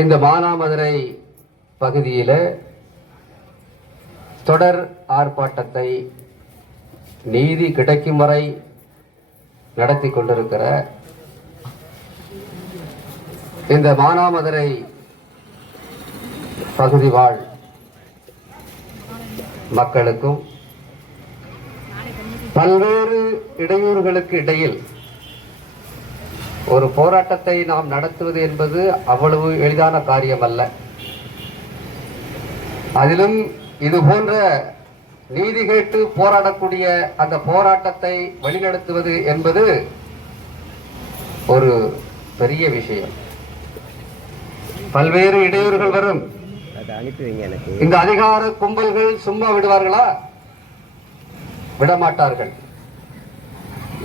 இந்த மானாமதுரை பகுதியில் தொடர் ஆர்ப்பாட்டத்தை நீதி கிடைக்கும் வரை நடத்தி கொண்டிருக்கிற இந்த மானாமதுரை பகுதி வாழ் மக்களுக்கும் பல்வேறு இடையூறுகளுக்கு இடையில் ஒரு போராட்டத்தை நாம் நடத்துவது என்பது அவ்வளவு எளிதான காரியம் அல்ல. அதிலும் இது போன்ற நீதி கேட்டு போராடக்கூடிய அந்த போராட்டத்தை வழிநடத்துவது என்பது ஒரு பெரிய விஷயம். பல்வேறு இடையூறுகள் வரும். இந்த அதிகார கும்பல்கள் சும்மா விடுவார்களா? விடமாட்டார்கள்.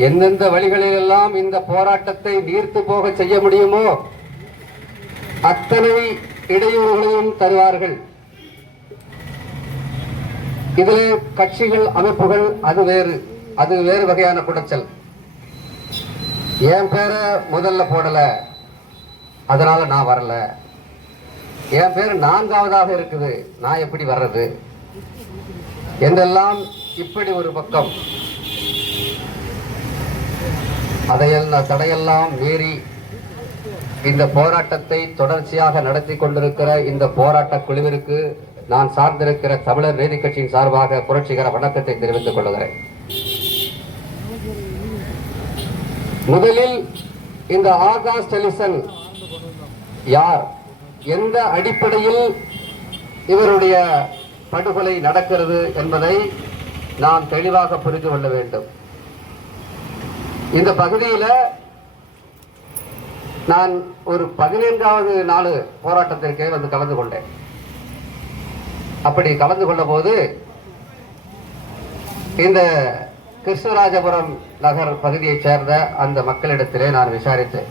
எந்தெந்த வழிகளில் எல்லாம் இந்த போராட்டத்தை நீர்த்து போக செய்ய முடியுமோ அத்தனை இடையூறுகளையும் தருவார்கள். இதில் கட்சிகள் அமைப்புகள் அது வேறு வகையான குடைச்சல். என் பேரை முதல்ல போடல, அதனால நான் வரல. என் பேர் 4வதாக இருக்குது, நான் எப்படி வர்றது என்றெல்லாம் இப்படி ஒரு பக்கம். தடையெல்லாம் மீறி இந்த போராட்டத்தை தொடர்ச்சியாக நடத்தி கொண்டிருக்கிற இந்த போராட்ட குழுவிற்கு நான் சார்ந்திருக்கிற தமிழர் நீதி கட்சியின் சார்பாக புரட்சிகர வணக்கத்தை தெரிவித்துக் கொள்கிறேன். முதலில் இந்த ஆகாஷ் டெலிசன் யார், எந்த அடிப்படையில் இவருடைய படுகொலை நடக்கிறது என்பதை நாம் தெளிவாக புரிந்து கொள்ள வேண்டும். இந்த பகுதியில் நான் ஒரு 15வது நாள் போராட்டத்திற்கே வந்து கலந்து கொண்டேன். அப்படி கலந்து கொண்ட போது இந்த கிருஷ்ணராஜபுரம் நகர் பகுதியைச் சேர்ந்த அந்த மக்களிடத்திலே நான் விசாரித்தேன்.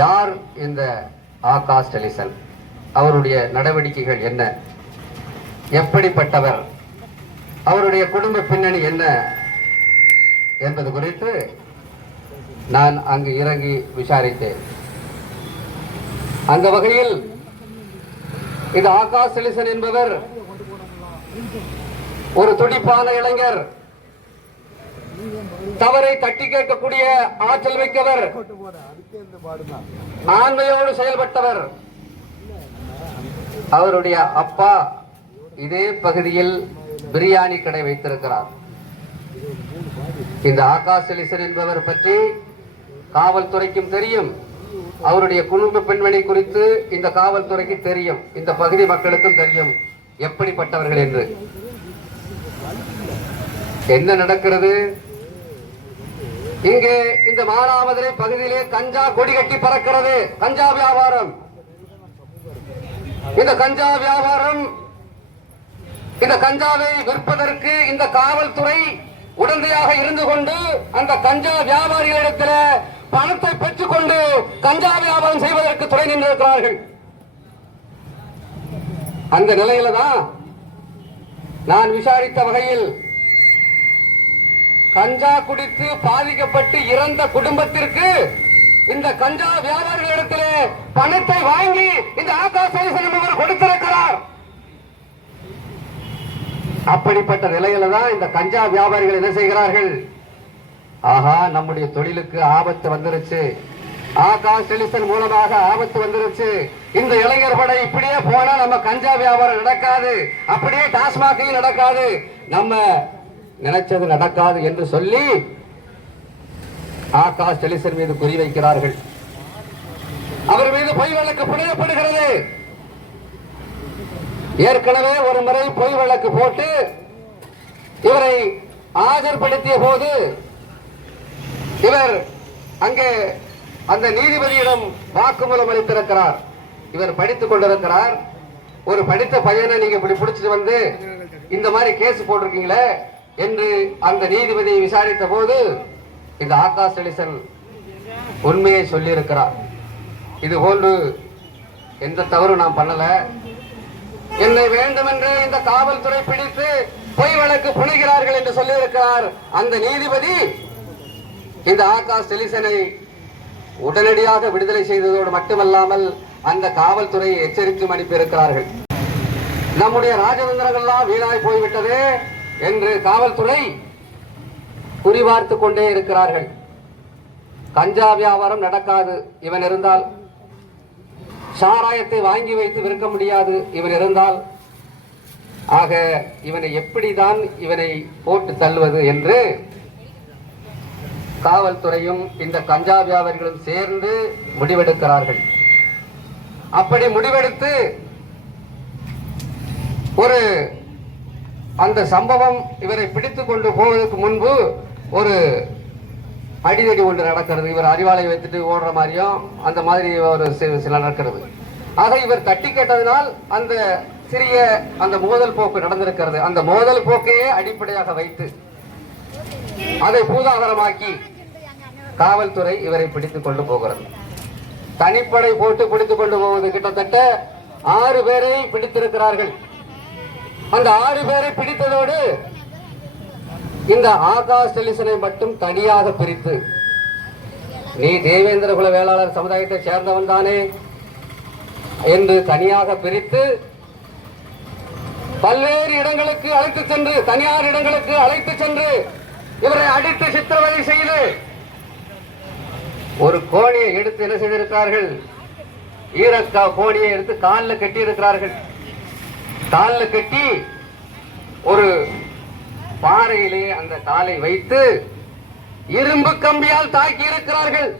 யார் இந்த ஆகாஷ் டெலிசன், அவருடைய நடவடிக்கைகள் என்ன, எப்படிப்பட்டவர், அவருடைய குடும்ப பின்னணி என்ன என்பது குறித்து நான் அங்கு இறங்கி விசாரித்தேன். அந்த வகையில் இந்த ஆகாஷ் டெலிசன் என்பவர் ஒரு துடிப்பான இளைஞர், தவறை தட்டி கேட்கக்கூடிய ஆற்றல் மிக்கவர், ஆண்மையோடு செயல்பட்டவர். அவருடைய அப்பா இதே பகுதியில் பிரியாணி கடை வைத்திருக்கிறார். இந்த ஆகாஷ் டெலிசன் என்பவர் பற்றி காவல்துறைக்கும் தெரியும், அவருடைய குடும்ப பெண்மணி குறித்து இந்த காவல்துறைக்கு தெரியும், இந்த பகுதி மக்களுக்கும் தெரியும் எப்படிப்பட்டவர்கள் என்று. என்ன நடக்கிறது இங்கே? இந்த மானாமதுரை பகுதியிலே கஞ்சா கொடி கட்டி பறக்கிறது. கஞ்சா வியாபாரம், இந்த கஞ்சா வியாபாரம், இந்த கஞ்சாவை விற்பதற்கு இந்த காவல்துறை உடந்தையாக இருந்து கொண்டு அந்த கஞ்சா வியாபாரிகளிடத்தில் பணத்தை பெற்றுக் கொண்டு கஞ்சா வியாபாரம் செய்வதற்கு துணை நின்றிருக்கிறார்கள். அந்த நிலையில தான் நான் விசாரித்த வகையில் கஞ்சா குடித்து பாதிக்கப்பட்டு இறந்த குடும்பத்திற்கு இந்த கஞ்சா வியாபாரிகளிடத்திலே பணத்தை வாங்கி இந்த ஆகாஷ் டெலிசன் என்பவர் கொடுத்திருக்கிறார். அப்படிப்பட்ட நிலையில தான் இந்த கஞ்சா வியாபாரிகள் என்ன செய்கிறார்கள்? ஆஹா, நம்முடைய தொழிலுக்கு ஆபத்து வந்துருச்சு, ஆகாஷ் டெலிசன் மூலமாக ஆபத்து வந்துருச்சு, இந்த இளைஞர் படை இப்படியே போனா நம்ம கஞ்சா வியாபாரம் நடக்காது, அப்படியே டாஸ்மாகையும் நடக்காது, நம்ம நினைச்சது நடக்காது என்று சொல்லி ஆகாஷ் டெலிசன் மீது குறிவைக்கிறார்கள். அவர் மீது பொய் வழக்கு புனையப்படுகிறது. ஏற்கனவே ஒரு முறை பொய் வழக்கு போட்டு இவரை ஆஜர்படுத்திய போது இவர் அங்கே அந்த நீதிபதியிடம் வாக்குமூலம் அளித்திருக்கிறார். இவர் படித்துக் கொண்டிருக்கிறார். ஒரு படித்த பையனை நீங்க இப்படி பிடிச்சிட்டு வந்து இந்த மாதிரி கேஸ் போட்டிருக்கீங்களே என்று அந்த நீதிபதியை விசாரித்த போது இந்த ஆகாஷ் டெலிசன் உண்மையை சொல்லி இருக்கிறார். இது போன்று எந்த தவறும் நான் பண்ணல, என்னை வேண்டுமென்று இந்த காவல்துறை பிடித்து பொய் வழக்கு புனைகிறார்கள் என்று சொல்லியிருக்கிறார். அந்த நீதிபதி இந்த ஆகாஷ் டெலிசனை உடனடியாக விடுதலை செய்ததோடு மட்டுமல்லாமல் அந்த காவல்துறையை எச்சரித்தும் அனுப்பியிருக்கிறார்கள். நம்முடைய ராஜதந்திரங்கள்லாம் வீணாய் போய்விட்டது என்று காவல்துறை குறிபார்த்து கொண்டே இருக்கிறார்கள். கஞ்சா வியாபாரம் நடக்காது இவன் இருந்தால், சாராயத்தை வாங்கி வைத்து விற்க முடியாது இவன் இருந்தால், ஆக இவனை எப்படிதான் இவனை போட்டு தள்ளுவது என்று காவல்துறையும் இந்த கஞ்சா வியாபாரிகளும் சேர்ந்து முடிவெடுக்கிறார்கள். அப்படி முடிவெடுத்து ஒரு அந்த சம்பவம் இவரை பிடித்துக் கொண்டு போவதற்கு முன்பு ஒரு அடிதடி ஒன்று நடக்கிறது. இவர் அறிவாளை வைத்துட்டு ஓடுற மாதிரியும் அந்த மாதிரி ஒரு சில நடக்கிறது. ஆக இவர் தட்டி கேட்டதனால் அந்த சிறிய அந்த மோதல் போக்கு நடந்திருக்கிறது. அந்த மோதல் போக்கையே அடிப்படையாக வைத்து அதை பூதாகரமாக்கி காவல்துறை இவரை பிடித்துக் கொண்டு போகிறது. தனிப்படை போட்டு பிடித்துக் கொண்டு போவது கிட்டத்தட்ட 6 பேரை பிடித்திருக்கிறார்கள். அந்த 6 பேரை பிடித்ததோடு இந்த ஆகாஷ் டெலிசனை மட்டும் தனியாக பிரித்து, நீ தேவேந்திர குல வேளாளர் சமுதாயத்தை சேர்ந்தவன் தானே என்று தனியாக பிரித்து பல்வேறு இடங்களுக்கு அழைத்து சென்று, தனியார் இடங்களுக்கு அழைத்து சென்று இவரை அடித்து சித்திரவதை செய்து ஒரு கோணியை எடுத்து என்ன செய்திருக்கிறார்கள்? ஈரக்கா கோணியை எடுத்து காலில் கட்டி இருக்கிறார்கள். காலில் கட்டி ஒரு பாறையிலே அந்த காலை வைத்து இரும்பு கம்பியால் தாக்கி இருக்கிறார்கள்.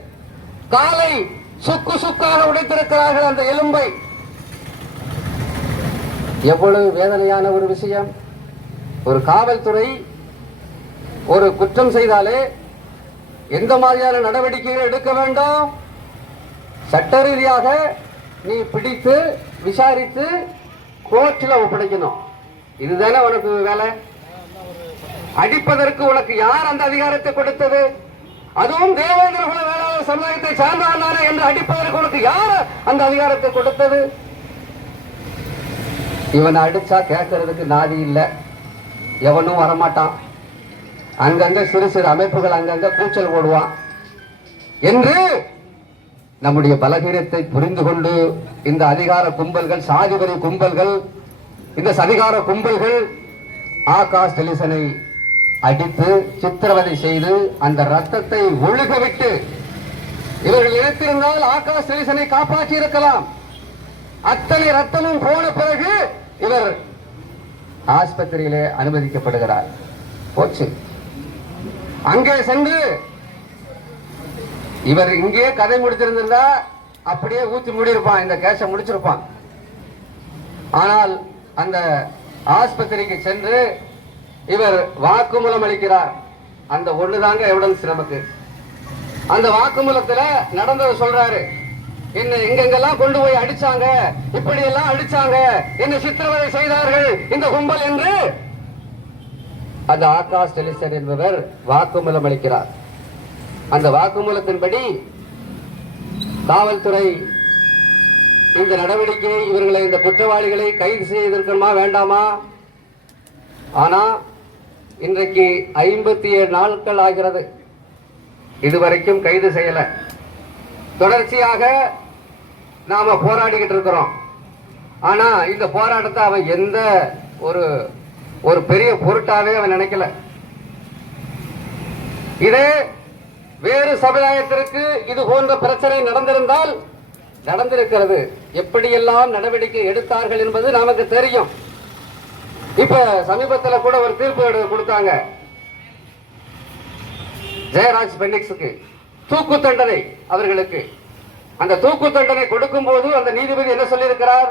காலை சுக்கு சுக்காக உடைத்திருக்கிறார்கள் அந்த எலும்பை. எவ்வளவு வேதனையான ஒரு விஷயம்! ஒரு காவல்துறை ஒரு குற்றம் செய்தாலே எந்த மாதிரியான நடவடிக்கைகள் எடுக்க வேண்டும்? சட்ட ரீதியாக நீ பிடித்து விசாரித்து கோர்ட்டில் ஒப்படைக்கணும். இதுதானே உனக்கு வேலை. அடிப்பதற்கு உனக்கு யார் அந்த அதிகாரத்தை கொடுத்தது? அதுவும் தேவேந்திர குல வேளாளர் சமுதாயத்தை சார்ந்தவனானே என்று அடிப்பதற்கு உனக்கு யார் அந்த அதிகாரத்தை கொடுத்தது? இவனை அடிச்சா கேட்கறதுக்கு நாதி இல்லை, எவனும் வரமாட்டான். அங்கங்க சிறு சிறு அமைப்புகள் அங்கங்க கூச்சல் போடுவான் என்று நம்முடைய பலகீனத்தை புரிந்து கொண்டு இந்த அதிகார கும்பல்கள், சாதிவரி கும்பல்கள், இந்த சதிகார கும்பல்கள் ஆகாஷ் டெலிசனை அடித்து சித்திரவதை செய்து அந்த ரத்தத்தை ஒழுக விட்டு, இவர்கள் நினைத்திருந்தால் ஆகாஷ் டெலிசனை காப்பாற்றி இருக்கலாம். அத்தனை ரத்தமும் போன பிறகு இவர் ஆஸ்பத்திரியிலே அனுமதிக்கப்படுகிறார். போச்சு. அங்கே சென்று இவர் இங்கே கதை முடித்திருந்திருந்தா அப்படியே ஊத்தி மூடியிருப்பான், இந்த கேஸை முடிச்சிருப்பான். ஆனால் அந்த ஆஸ்பத்திரிக்கு சென்று இவர் வாக்குமூலம் அளிக்கிறார். அந்த ஒண்ணுதாங்க எவிடன்ஸ் நமக்கு. அந்த வாக்குமூலத்துல நடந்ததை சொல்றாரு. என்ன எங்கெங்கெல்லாம் கொண்டு போய் அடிச்சாங்க, இப்படி எல்லாம் அடிச்சாங்க, என்ன சித்திரவதை செய்தார்கள் இந்த கும்பல் என்று அந்த ஆகாஷ் டெலிசன் என்பவர் வாக்குமூலம் அளிக்கிறார். அந்த வாக்குமூலத்தின்படி காவல்துறை இந்த நடவடிக்கை, இவர்களை, இந்த குற்றவாளிகளை கைது செய்திருக்கணுமா வேண்டாமா? ஆனா இன்றைக்கு 57 நாட்கள் ஆகிறது, இதுவரைக்கும் கைது செய்யல. தொடர்ச்சியாக நாம போராடிக்கிட்டு இருக்கிறோம். ஆனா இந்த போராட்டத்தை அவன் எந்த ஒரு பெரிய பொருட்டாவே அவன் நினைக்கல. இதே வேறு சமுதாயத்திற்கு இது போன்ற பிரச்சனை நடந்திருந்தால், நடந்திருக்கிறது, எப்படியெல்லாம் நடவடிக்கை எடுத்தார்கள் என்பது நமக்கு தெரியும். இப்ப சமீபத்தில் கூட ஒரு தீர்ப்பு கொடுத்தாங்க. ஜெயராஜ் பென்னிக்ஸுக்கு தூக்கு தண்டனை. அவர்களுக்கு அந்த தூக்கு தண்டனை கொடுக்கும் போது அந்த நீதிபதி என்ன சொல்லியிருக்கிறார்?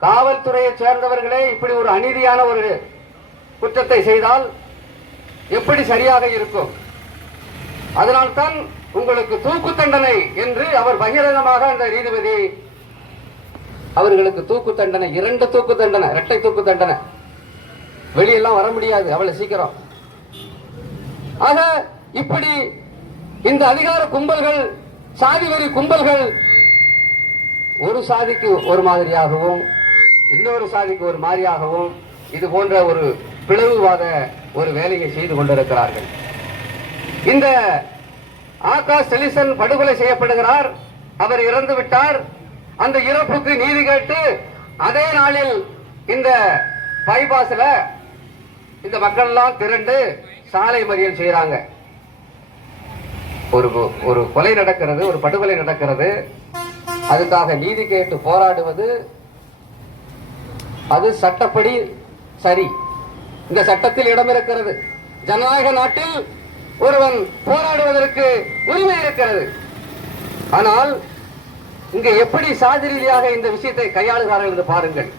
காவல்துறையை சேர்ந்தவர்களே இப்படி ஒரு அநீதியான ஒரு குற்றத்தை செய்தால் எப்படி சரியாக இருக்கும்? அதனால்தான் உங்களுக்கு தூக்கு தண்டனை என்று அவர் பகிரங்கமாக அந்த நீதிபதி அவர்களுக்கு தூக்கு தண்டனை, 2 தூக்கு தண்டனை, இரட்டை தூக்கு தண்டனை. வெளியெல்லாம் வர முடியாது அவ்வளவு சீக்கிரம். ஆக இப்படி இந்த அதிகார கும்பல்கள், சாதிவரி கும்பல்கள் ஒரு சாதிக்கு ஒரு மாதிரியாகவும் இன்னொரு சாதிக்கு ஒரு மாதிரியாகவும் இது போன்ற ஒரு பிளவுவாத ஒரு வேலையை செய்து கொண்டிருக்கிறார்கள். இந்த ஆகாஷ் செலிசன் படுகொலை செய்யப்படுகிறார். அவர் இறந்து விட்டார். அந்த இறப்புக்கு நீதி கேட்டு அதே நாளில் இந்த பைபாஸ்ல இந்த மக்கள் எல்லாம் திரண்டு சாலை மறியல் செய்யறாங்க. ஒரு கொலை நடக்கிறது, ஒரு படுகொலை நடக்கிறது. அதுக்காக நீதி கேட்டு போராடுவது அது சட்டப்படி சரி. இந்த சட்டத்தில் இடம் இருக்கிறது. ஜனநாயக நாட்டில் ஒருவன் போராடுவதற்கு உரிமை இருக்கிறது. ஆனால் இங்க எப்படி சாதி ரீதியாக இந்த விஷயத்தை கையாளுகிறார்கள் என்று பாருங்கள்.